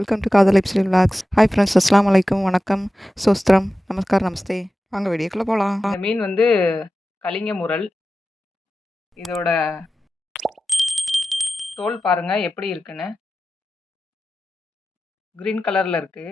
Welcome to காதல் lifestyle vlogs. Hi friends, அஸ்ஸலாமு அலைக்கும், வணக்கம், சோஸ்திரம், நமஸ்கார், நமஸ்தே. வாங்க வீடியோக்குள்ள போகலாம். இந்த மீன் வந்து கலிங்க முரல். இதோட தோல் பாருங்க எப்படி இருக்குன்னு. கிரீன் கலர்ல இருக்கு.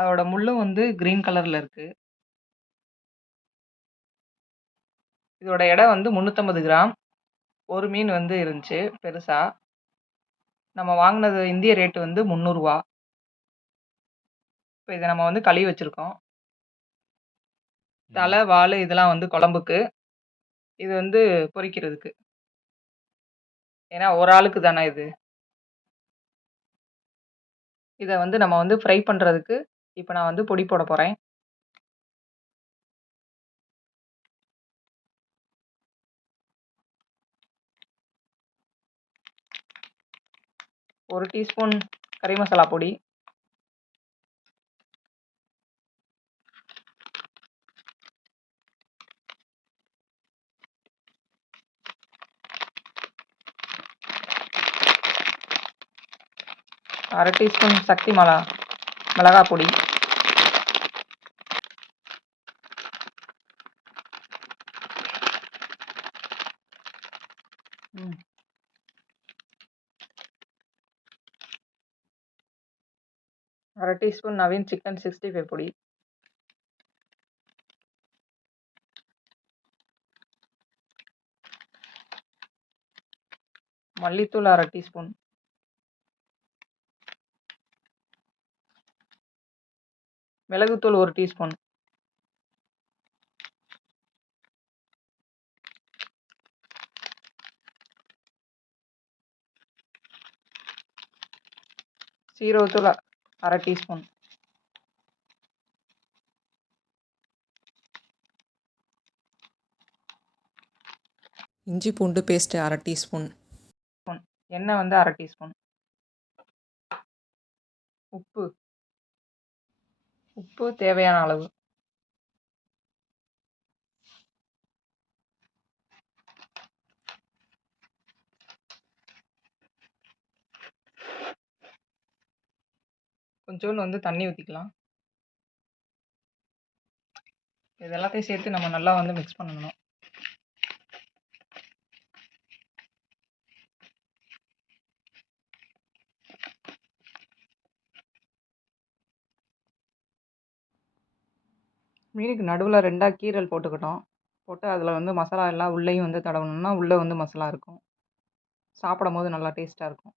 அதோட முள்ளும் வந்து கிரீன் கலர்ல இருக்கு. இதோட எடை வந்து 350 கிராம். ஒரு மீன் வந்து இருந்துச்சு பெருசா. நம்ம வாங்கினது இந்திய ரேட் வந்து 300 ரூபா. இப்போ இதை நம்ம வந்து கழுவி வச்சிருக்கோம். தலை, வால் இதெல்லாம் வந்து குழம்புக்கு. இது வந்து பொரிக்கிறதுக்கு. ஏன்னா ஒரு ஆளுக்கு தானே இது. இதை வந்து நம்ம வந்து ஃப்ரை பண்ணுறதுக்கு இப்போ நான் வந்து பொடி போட போகிறேன். ஒரு டீஸ்பூன் கறி மசாலா பொடி, அரை டீஸ்பூன் சக்தி மிளகாய் பொடி, அரை டீஸ்பூன் நவீன் சிக்கன் 65 பொடி, மல்லித்தூள் அரை டீஸ்பூன், மிளகுத்தூள் ஒரு டீஸ்பூன், சீரகத்தூள் அரை டீஸ்பூன், இஞ்சி பூண்டு பேஸ்ட்டு அரை டீஸ்பூன், எண்ணெய் வந்து அரை டீஸ்பூன், உப்பு தேவையான அளவு, கொஞ்சோண்டு வந்து தண்ணி ஊற்றிக்கலாம். இது எல்லாத்தையும் சேர்த்து நம்ம நல்லா வந்து மிக்ஸ் பண்ணணும். மீனுக்கு நடுவில் 2 கீரல் போட்டுக்கிட்டோம். போட்டு அதில் வந்து மசாலா எல்லாம் உள்ளேயும் வந்து தடவணும்னா உள்ளே வந்து மசாலா இருக்கும். சாப்பிடும் போது நல்லா டேஸ்ட்டாக இருக்கும்.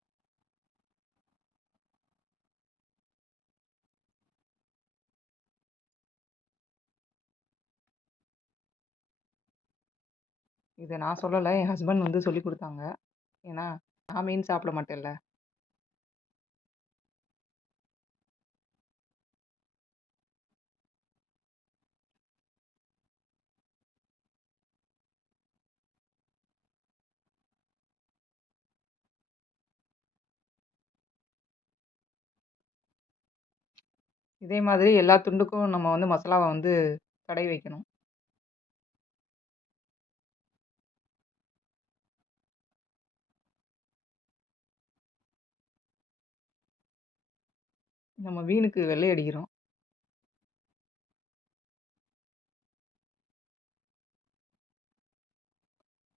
இதை நான் சொல்லலை, என் ஹஸ்பண்ட் வந்து சொல்லி கொடுத்தாங்க. ஏன்னா நான் மீன் சாப்பிட மாட்டேன்ல. இதே மாதிரி எல்லா துண்டுக்கும் நம்ம வந்து மசாலாவை வந்து தடவி வைக்கணும். நம்ம மீனுக்கு வெள்ளை அடிக்கிறோம்.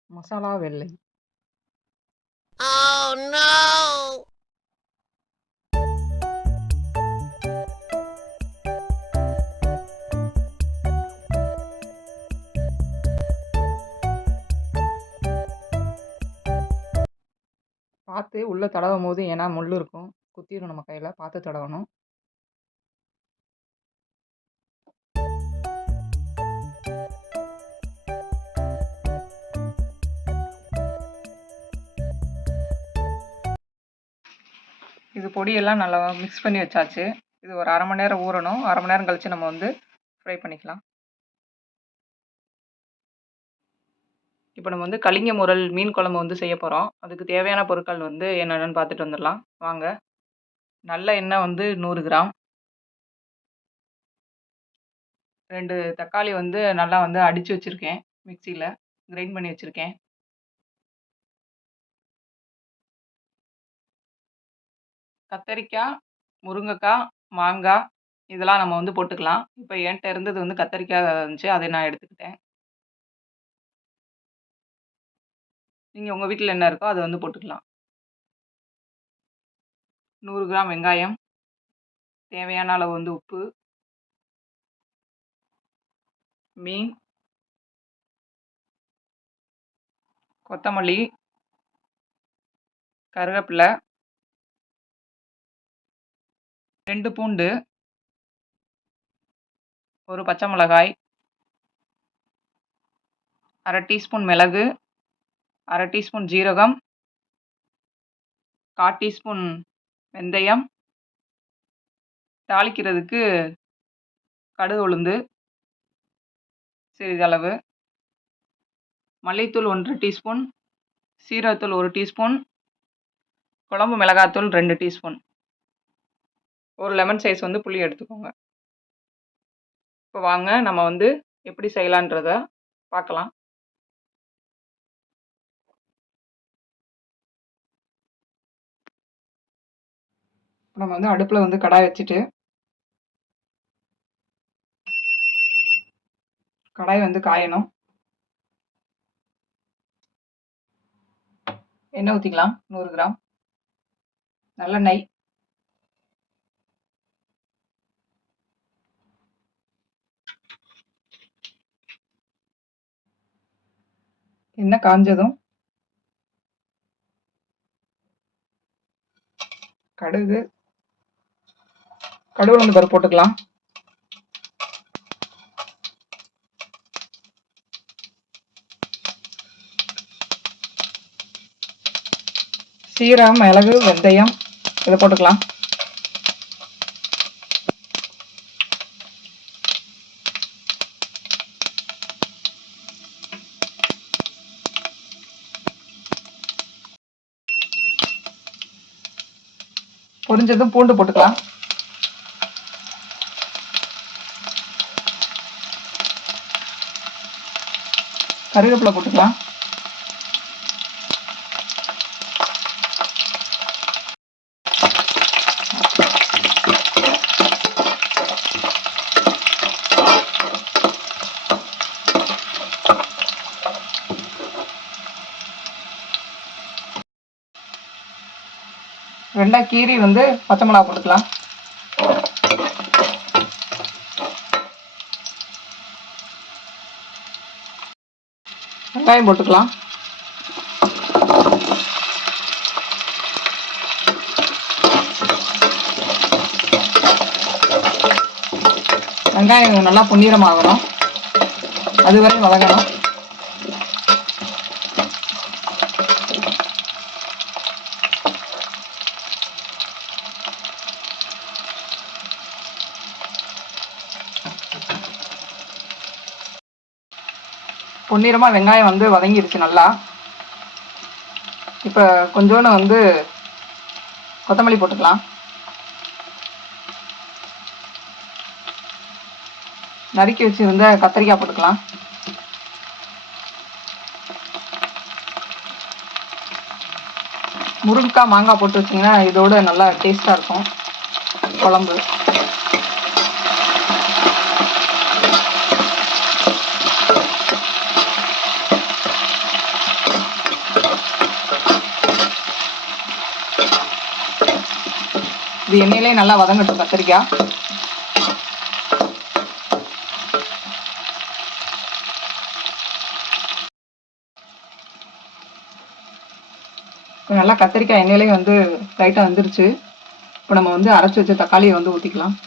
மசாலா வெள்ளை. பார்த்து உள்ளே தடவும் போது, ஏன்னா முள் இருக்கும், குத்திரும் நம்ம கையில், பார்த்து தடவணும். இது பொடியெல்லாம் நல்லா மிக்ஸ் பண்ணி வச்சாச்சு. இது ஒரு அரை மணி நேரம் ஊறணும். அரை மணி நேரம் கழித்து நம்ம வந்து ஃப்ரை பண்ணிக்கலாம். இப்போ நம்ம வந்து கலிங்க முரல் மீன் குழம்பு வந்து செய்ய போகிறோம். அதுக்கு தேவையான பொருட்கள் வந்து என்னென்னு பார்த்துட்டு வந்துடலாம் வாங்க. நல்ல எண்ணெய் வந்து 100 கிராம், 2 தக்காளி வந்து நல்லா வந்து அடித்து வச்சுருக்கேன், மிக்சியில் கிரைண்ட் பண்ணி வச்சுருக்கேன். கத்தரிக்காய், முருங்கைக்காய், மாங்காய் இதெல்லாம் நம்ம வந்து போட்டுக்கலாம். இப்போ என்ட்ட இருந்தது வந்து கத்தரிக்காய் இருந்துச்சு. அதை நான் எடுத்துக்கிட்டேன். நீங்க உங்க வீட்ல என்ன இருக்கோ அத வந்து போட்டுக்கலாம். 100 கிராம் வெங்காயம், தேவையான அளவு வந்து உப்பு, மீன், கொத்தமல்லி, கருவேப்பிலை, 2 பூண்டு, 1 பச்சை மிளகாய், 1/2 டீஸ்பூன் மிளகு, 1/2 டீஸ்பூன் ஜீரகம், 1/4 டீஸ்பூன் வெந்தயம், தாளிக்கிறதுக்கு கடுகு உளுந்து சிறிதளவு, மல்லித்தூள் 1 டீஸ்பூன், சீரகத்தூள் 1 டீஸ்பூன், குழம்பு மிளகாய்த்தூள் 2 டீஸ்பூன். ஒரு லெமன் சைஸ் வந்து புளி எடுத்துக்கோங்க. இப்போ வாங்க நம்ம வந்து எப்படி செய்யலான்றத பார்க்கலாம். நம்ம வந்து அடுப்பில் வந்து கடாய் வச்சுட்டு கடாய் வந்து காயணும். எண்ணெய் ஊற்றிக்கலாம் 100 கிராம். நல்லெண்ணெய், எண்ணெய் காஞ்சதும் கடுகு, கடுகு உளுந்து பருப்பு போட்டுக்கலாம். சீரகம், மிளகு, வெந்தயம் இதை போட்டுக்கலாம். பொரிஞ்சதும் பூண்டு போட்டுக்கலாம். கருவேப்பிலை போட்டுக்கலாம். வெங்காயம் கீரி வந்து பச்சை மிளகா போட்டுக்கலாம். வெங்காயம் போட்டுக்கலாம். வெங்காயம் நல்லா பொன்னிறமாகணும், அதுவரை வதங்கணும். பொன்னிறமாக வெங்காயம் வந்து வதங்கிடுச்சு நல்லா. இப்போ கொஞ்சோண்டு வந்து கொத்தமல்லி போட்டுக்கலாம். நறுக்கி வச்சுருந்த கத்திரிக்காய் போட்டுக்கலாம். முருங்கைக்காய், மாங்காய் போட்டு வச்சிங்கன்னா இதோட நல்லா டேஸ்ட்டாக இருக்கும் குழம்பு. இது எண்ணெயிலே நல்லா வதங்கட்டும் கத்திரிக்காய். நல்லா கத்திரிக்காய் எண்ணெயிலே வந்து லைட்டாக வந்துருச்சு. இப்போ நம்ம வந்து அரைச்சி வச்ச தக்காளியை வந்து ஊற்றிக்கலாம்.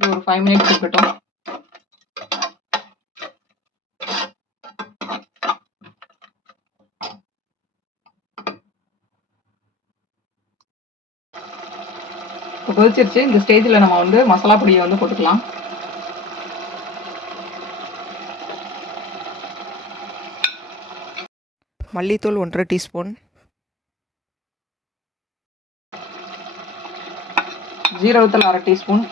இது ஒரு 5 மினிட்ஸ் இருக்கட்டும். இப்போ கொதிச்சிருச்சு. இந்த ஸ்டேஜில் நம்ம வந்து மசாலா பொடியை வந்து போட்டுக்கலாம். மல்லித்தூள் 1 1/2 டீஸ்பூன், ஜீரகத்தூள் 1/2 டீஸ்பூன்,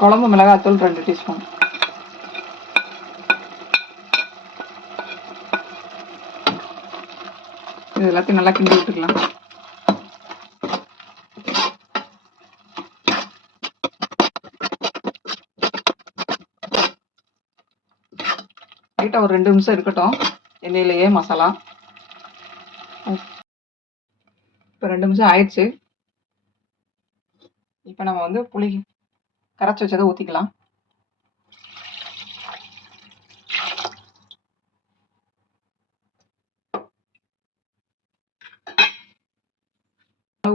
குழம்பு மிளகாத்தூள் 2 டீஸ்பூன். இது எல்லாத்தையும் நல்லா கிண்டி விட்டுக்கலாம். லைட்டாக ஒரு 2 நிமிஷம் இருக்கட்டும் எண்ணெயிலேயே மசாலா. இப்போ 2 நிமிஷம் ஆயிடுச்சு. இப்போ நம்ம வந்து புளி கரைச்சி வச்சதை ஊற்றிக்கலாம்.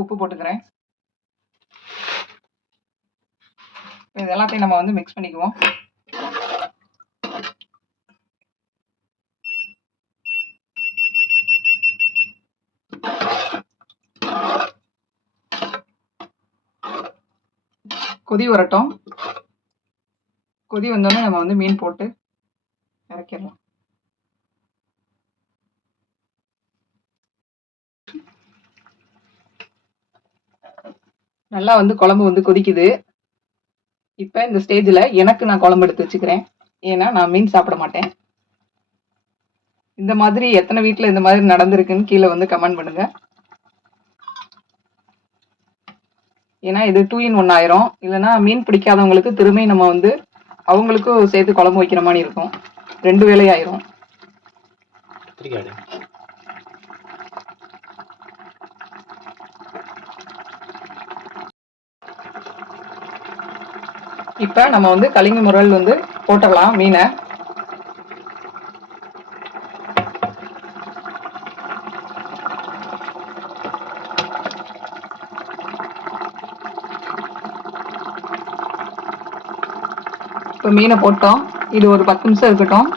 உப்பு போட்டுக்கிறேன். இது எல்லாத்தையும் நம்ம வந்து மிக்ஸ் பண்ணிக்குவோம். கொதி வரட்டும். கொதி வந்தோடனே நம்ம வந்து மீன் போட்டு இறக்கிடலாம். நல்லா வந்து குழம்பு வந்து கொதிக்குது. இப்போ இந்த ஸ்டேஜில் நான் குழம்பு எடுத்து வச்சுக்கிறேன். ஏன்னா நான் மீன் சாப்பிட மாட்டேன். இந்த மாதிரி எத்தனை வீட்டில் இந்த மாதிரி நடந்திருக்குன்னு கீழே வந்து கமெண்ட் பண்ணுங்க. ஏன்னா இது 2 in 1 ஆயிரும். இல்லைன்னா மீன் பிடிக்காதவங்களுக்கு திரும்பி நம்ம வந்து அவங்களுக்கும் சேர்த்து குழம்பு வைக்கிற மாதிரி இருக்கும். 2 வேலை ஆயிரும். இப்போ நம்ம வந்து கலிங்க முரல் வந்து போட்டுடலாம் மீனை. இப்போ மீனை போட்டோம். இது ஒரு 10 நிமிஷம் இருக்கட்டும்.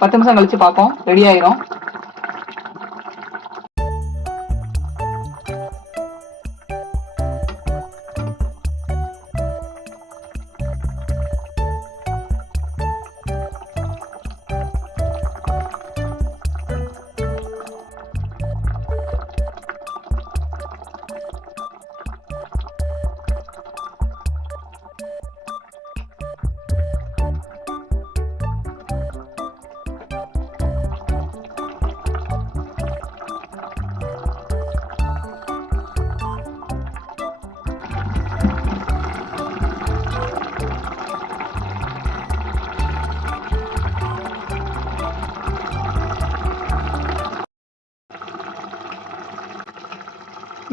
10 நிமிஷம் கழிச்சு பார்ப்போம். ரெடி ஆயிரும்.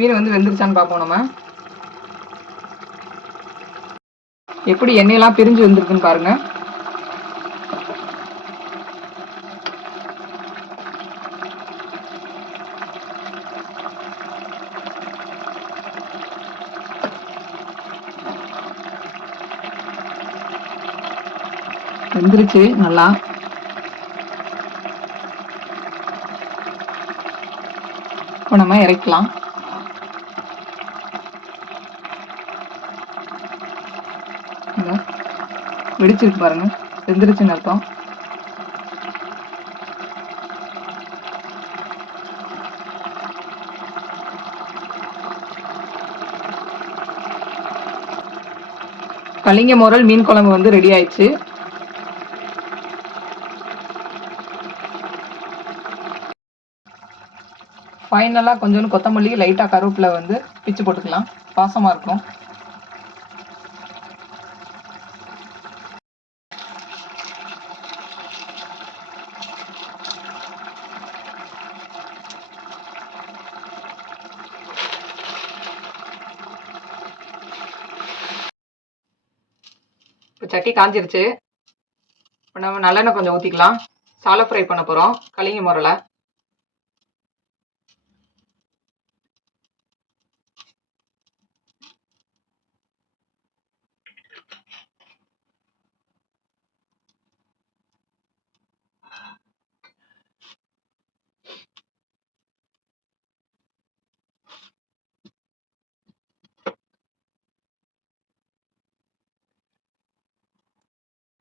மீன் வந்து வெந்துருச்சான்னு பார்ப்போம். நம்ம எப்படி எண்ணெயெல்லாம் பிரிஞ்சு வந்திருக்குன்னு பாருங்க. வெந்துருச்சு நல்லா. இப்போ நம்ம இறக்கலாம். வெடிச்சிருக்கு பாருங்க. வெந்துருச்சுன்னு அர்த்தம். கலிங்க முரல் மீன் குழம்பு வந்து ரெடி ஆயிடுச்சு. ஃபைனலாக கொஞ்சோண்டு கொத்தமல்லி, லைட்டாக கருவேப்பிலை வந்து பிச்சு போட்டுக்கலாம். வாசமாக இருக்கும். இப்போ சட்டி காஞ்சிருச்சு. இப்போ நம்ம நல்லெண்ணெய் கொஞ்சம் ஊற்றிக்கலாம். சாலை ஃப்ரை பண்ண போகிறோம் கலிங்க முரலை.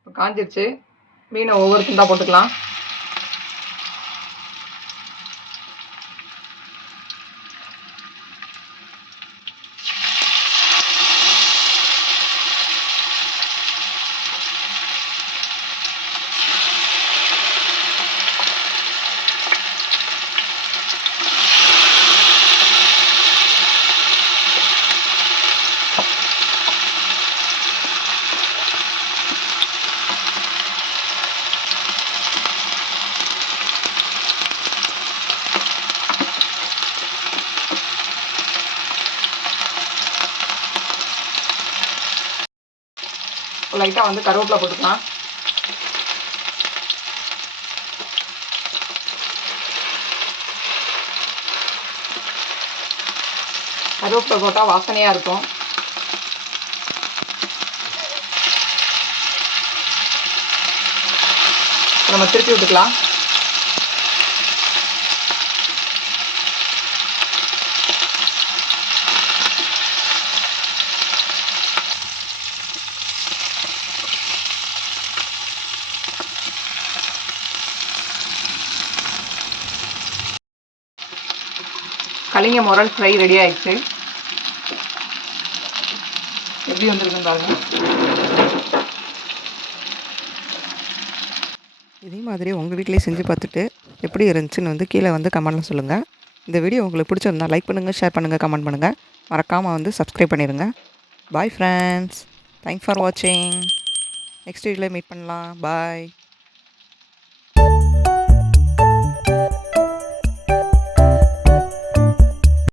இப்போ காஞ்சிருச்சு. மீனை ஒவ்வொரு துண்டா போட்டுக்கலாம். லைட்டாக வந்து கருவேப்பிலை போட்டுக்கலாம். கருவேப்பிலை போட்டால் வாசனையாக இருக்கும். நம்ம திருப்பி விட்டுக்கலாம். கலிங்க முரல் ஃப்ரை ரெடி ஆயிடுச்சு. எப்படி வந்திருக்குன்னு பாருங்க. இதே மாதிரி உங்கள் வீட்டிலேயே செஞ்சு பார்த்துட்டு எப்படி இருந்துச்சுன்னு வந்து கீழே வந்து கமெண்ட்டில் சொல்லுங்கள். இந்த வீடியோ உங்களுக்கு பிடிச்சிருந்தா லைக் பண்ணுங்கள், ஷேர் பண்ணுங்கள், கமெண்ட் பண்ணுங்கள். மறக்காமல் வந்து சப்ஸ்கிரைப் பண்ணிடுங்க. Bye friends. தேங்க்ஸ் ஃபார் வாட்சிங். நெக்ஸ்ட் வீடியோவில் மீட் பண்ணலாம். பாய்.